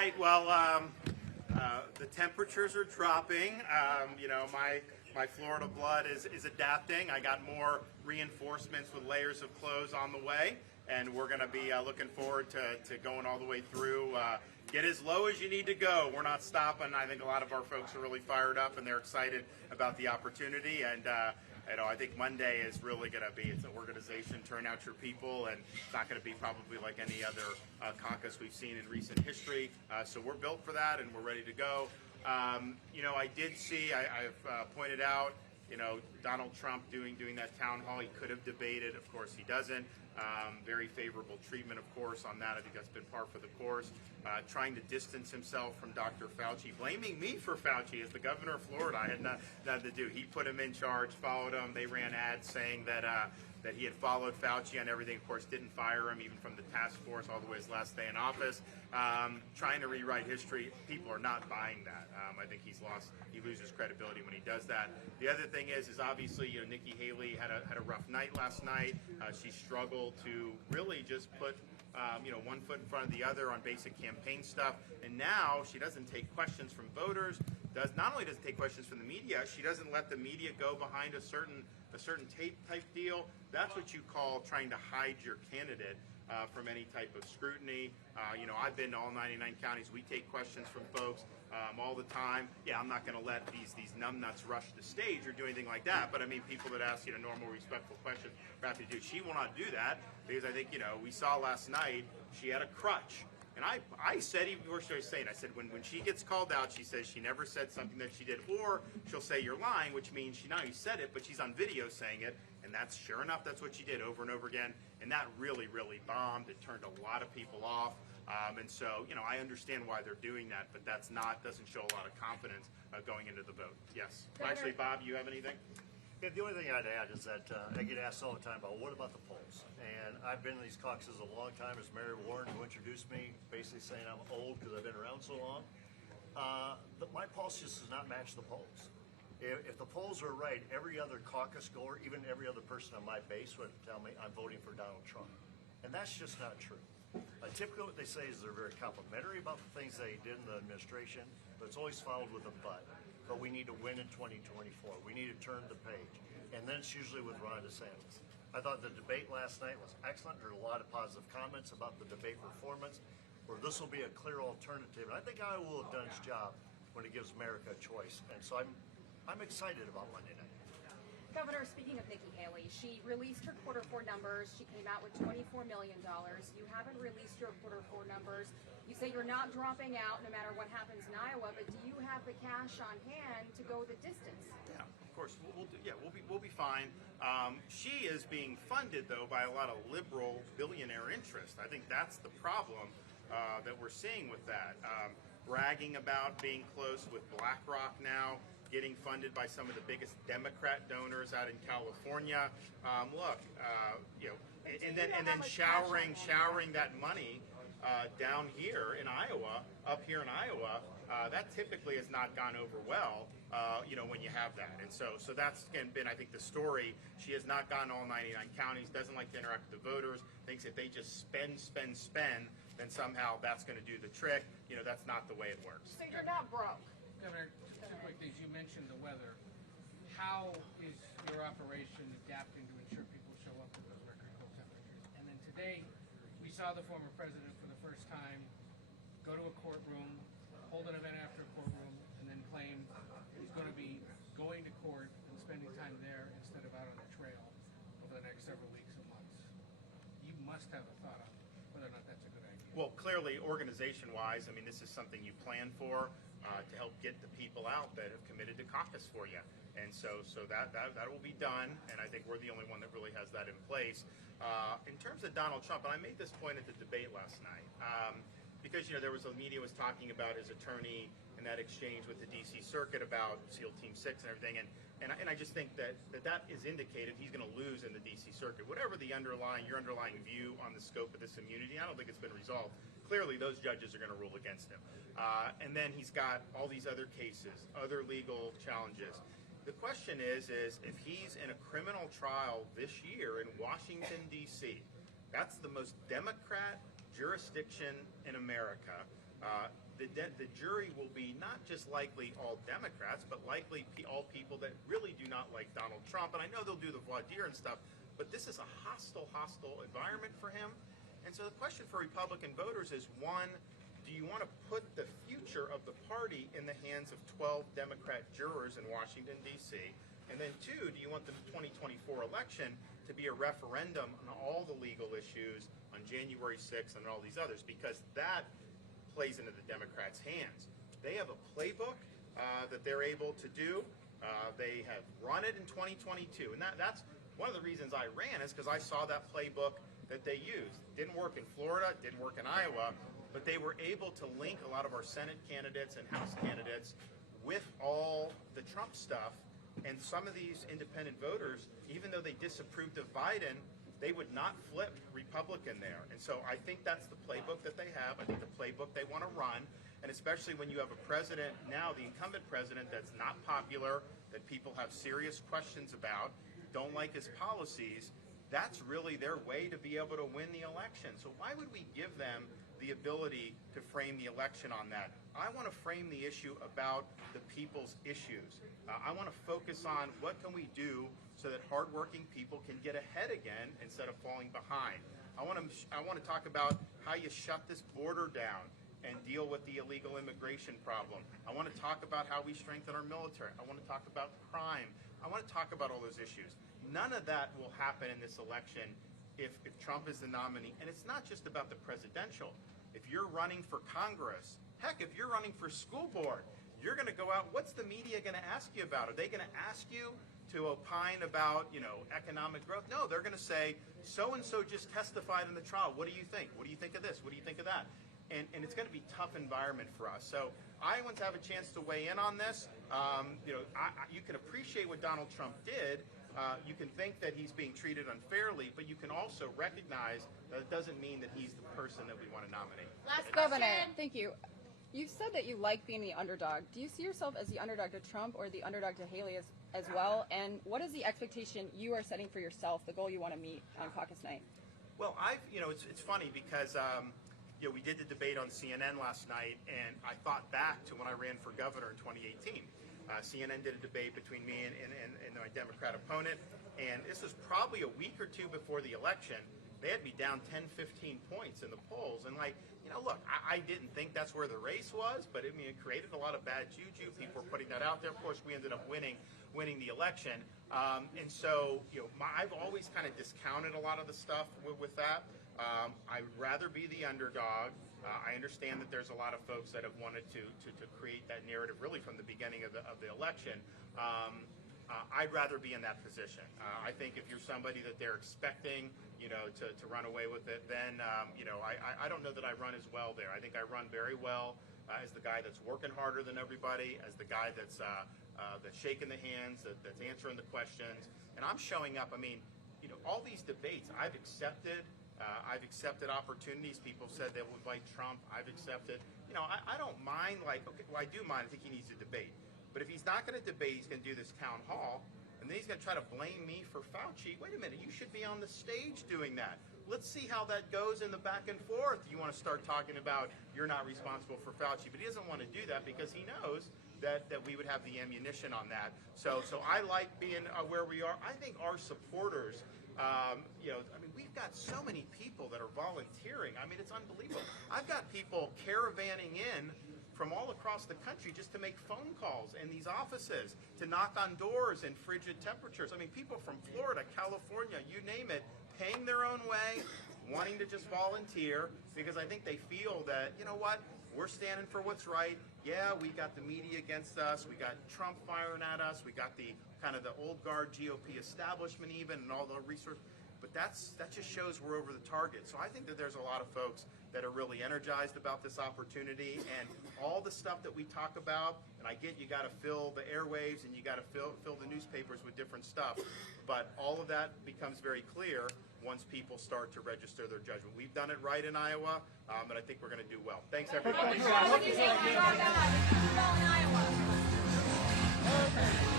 right. Well, the temperatures are dropping. You know, my Florida blood is adapting. I got more reinforcements with layers of clothes on the way, and we're going to be looking forward to going all the way through. Get as low as you need to go. We're not stopping. I think a lot of our folks are really fired up, and they're excited about the opportunity. And you know, I think Monday is really going to be, it's an organization, turn out your people, and it's not going to be probably like any other caucus we've seen in recent history. So we're built for that, and we're ready to go. You know, I did see, I've pointed out, you know, Donald Trump doing that town hall. He could have debated. Of course, he doesn't. Very favorable treatment, of course, on that. I think that's been par for the course. Trying to distance himself from Dr. Fauci, blaming me for Fauci as the governor of Florida. I had nothing to do. He put him in charge, followed him. They ran ads saying that that he had followed Fauci on everything. Of course, didn't fire him even from the task force all the way his last day in office. Trying to rewrite history. People are not buying that. I think he loses credibility when he does that. The other thing is obviously, you know, Nikki Haley had a rough night last night. She struggled to really just put you know, one foot in front of the other on basic campaign stuff, and now she doesn't take questions from voters. Not only doesn't take questions from the media, she doesn't let the media go behind a certain tape type deal. That's what you call trying to hide your candidate from any type of scrutiny. You know, I've been to all 99 counties. We take questions from folks all the time. Yeah, I'm not going to let these numbnuts rush the stage or do anything like that. But I mean, people that ask, you know, normal, respectful questions, we're happy to do. She will not do that because I think, you know, we saw last night she had a crutch. And I said, even what should I say? I said, when she gets called out, she says she never said something that she did, or she'll say you're lying, which means she not only said it, but she's on video saying it. And that's sure enough, that's what she did over and over again. And that really, really bombed. It turned a lot of people off. And so, you know, I understand why they're doing that, but doesn't show a lot of confidence going into the vote. Yes. Well, actually, Bob, you have anything? Yeah, the only thing I'd add is that I get asked all the time about what about the polls? And I've been in these caucuses a long time. It's Mary Warren who introduced me, basically saying I'm old because I've been around so long. But my pulse just does not match the polls. If the polls are right, every other caucus goer, even every other person on my base would tell me I'm voting for Donald Trump. And that's just not true. Typically what they say is they're very complimentary about the things they did in the administration, but it's always followed with a but. But we need to win in 2024. We need to turn the page. And then it's usually with Ron DeSantis. I thought the debate last night was excellent. Heard a lot of positive comments about the debate performance, where this will be a clear alternative. And I think Iowa will have done its job when it gives America a choice. And so I'm excited about Monday night. Governor, speaking of Nikki Haley, she released her quarter four numbers. She came out with $24 million. You haven't released your quarter four numbers. You say you're not dropping out no matter what happens in Iowa, but do you have the cash on hand to go the distance? Yeah, of course. We'll be fine. She is being funded, though, by a lot of liberal billionaire interest. I think that's the problem that we're seeing with that. Bragging about being close with BlackRock now, getting funded by some of the biggest Democrat donors out in California. Look, you know, and then showering that money down here in Iowa, up here in Iowa. That typically has not gone over well, you know, when you have that. And so that's been, I think, the story. She has not gone to all 99 counties, doesn't like to interact with the voters, thinks if they just spend, then somehow that's going to do the trick. You know, that's not the way it works. So you're not broke. Governor, two quick things. You mentioned the weather. How is your operation adapting to ensure people show up at those record cold temperatures? And then today, we saw the former president for the first time go to a courtroom, hold an event after a courtroom, and then claim he's going to be going to court and spending time there instead of out on the trail over the next several weeks and months. You must have a thought on whether or not that's a good idea. Well, clearly, organization-wise, I mean, this is something you plan for. To help get the people out that have committed to caucus for you. And so that will be done, and I think we're the only one that really has that in place. In terms of Donald Trump, and I made this point at the debate last night, because, you know, there was the media was talking about his attorney and that exchange with the D.C. Circuit about SEAL Team 6 and everything, and I just think that is indicated he's going to lose in the D.C. Circuit. Whatever your underlying view on the scope of this immunity, I don't think it's been resolved. Clearly, those judges are going to rule against him. And then he's got all these other cases, other legal challenges. The question is if he's in a criminal trial this year in Washington, D.C., that's the most Democrat jurisdiction in America. the jury will be not just likely all Democrats, but likely all people that really do not like Donald Trump. And I know they'll do the voir dire and stuff, but this is a hostile environment for him. And so the question for Republican voters is, one, do you want to put the future of the party in the hands of 12 Democrat jurors in Washington, D.C.? And then two, do you want the 2024 election to be a referendum on all the legal issues on January 6th and all these others? Because that plays into the Democrats' hands. They have a playbook that they're able to do. They have run it in 2022. And that's one of the reasons I ran, is because I saw that playbook that they used. Didn't work in Florida, didn't work in Iowa, but they were able to link a lot of our Senate candidates and House candidates with all the Trump stuff. And some of these independent voters, even though they disapproved of Biden, they would not flip Republican there. And so I think that's the playbook that they have. I think the playbook they want to run. And especially when you have a president now, the incumbent president, that's not popular, that people have serious questions about, don't like his policies, that's really their way to be able to win the election. So why would we give them the ability to frame the election on that? I want to frame the issue about the people's issues. I want to focus on what can we do so that hardworking people can get ahead again instead of falling behind. I want to talk about how you shut this border down and deal with the illegal immigration problem. I want to talk about how we strengthen our military. I want to talk about crime. I want to talk about all those issues. None of that will happen in this election if Trump is the nominee. And it's not just about the presidential. If you're running for Congress, heck, if you're running for school board, you're going to go out, what's the media going to ask you about? Are they going to ask you to opine about, economic growth? No, they're going to say, so-and-so just testified in the trial. What do you think? What do you think of this? What do you think of that? And it's going to be a tough environment for us. So Iowans have a chance to weigh in on this. You can appreciate what Donald Trump did. You can think that he's being treated unfairly, but you can also recognize that it doesn't mean that he's the person that we want to nominate. Last Governor, thank you. You said that you like being the underdog. Do you see yourself as the underdog to Trump or the underdog to Haley as well? And what is the expectation you are setting for yourself, the goal you want to meet on caucus night? Well, it's funny because we did the debate on CNN last night, and I thought back to when I ran for governor in 2018. CNN did a debate between me and my Democrat opponent, and this was probably a week or two before the election. They had me down 10, 15 points in the polls, and look, I didn't think that's where the race was, but it created a lot of bad juju. People were putting that out there. Of course, we ended up winning the election, and so I've always kind of discounted a lot of the stuff with that. I'd rather be the underdog. I understand that there's a lot of folks that have wanted to create that narrative really from the beginning of the election. I'd rather be in that position. I think if you're somebody that they're expecting, to run away with it, then I don't know that I run as well there. I think I run very well as the guy that's working harder than everybody, as the guy that's shaking the hands, that's answering the questions, and I'm showing up. All these debates I've accepted. I've accepted opportunities. People said they will invite Trump. I've accepted. I don't mind. I do mind. I think he needs to debate. But if he's not going to debate, he's going to do this town hall, and then he's going to try to blame me for Fauci. Wait a minute. You should be on the stage doing that. Let's see how that goes in the back and forth. You want to start talking about you're not responsible for Fauci, but he doesn't want to do that because he knows that we would have the ammunition on that. So I like being where we are. I think our supporters. We've got so many people that are volunteering. It's unbelievable. I've got people caravanning in from all across the country just to make phone calls in these offices, to knock on doors in frigid temperatures. People from Florida, California, you name it, paying their own way, wanting to just volunteer because I think they feel that, we're standing for what's right. Yeah, we got the media against us. We got Trump firing at us. We got the kind of the old guard GOP establishment even and all the research. But that just shows we're over the target. So I think that there's a lot of folks that are really energized about this opportunity and all the stuff that we talk about. And I get you got to fill the airwaves and you got to fill the newspapers with different stuff. But all of that becomes very clear once people start to register their judgment. We've done it right in Iowa, and I think we're going to do well. Thanks, everybody. What do you think about that? You do well in Iowa.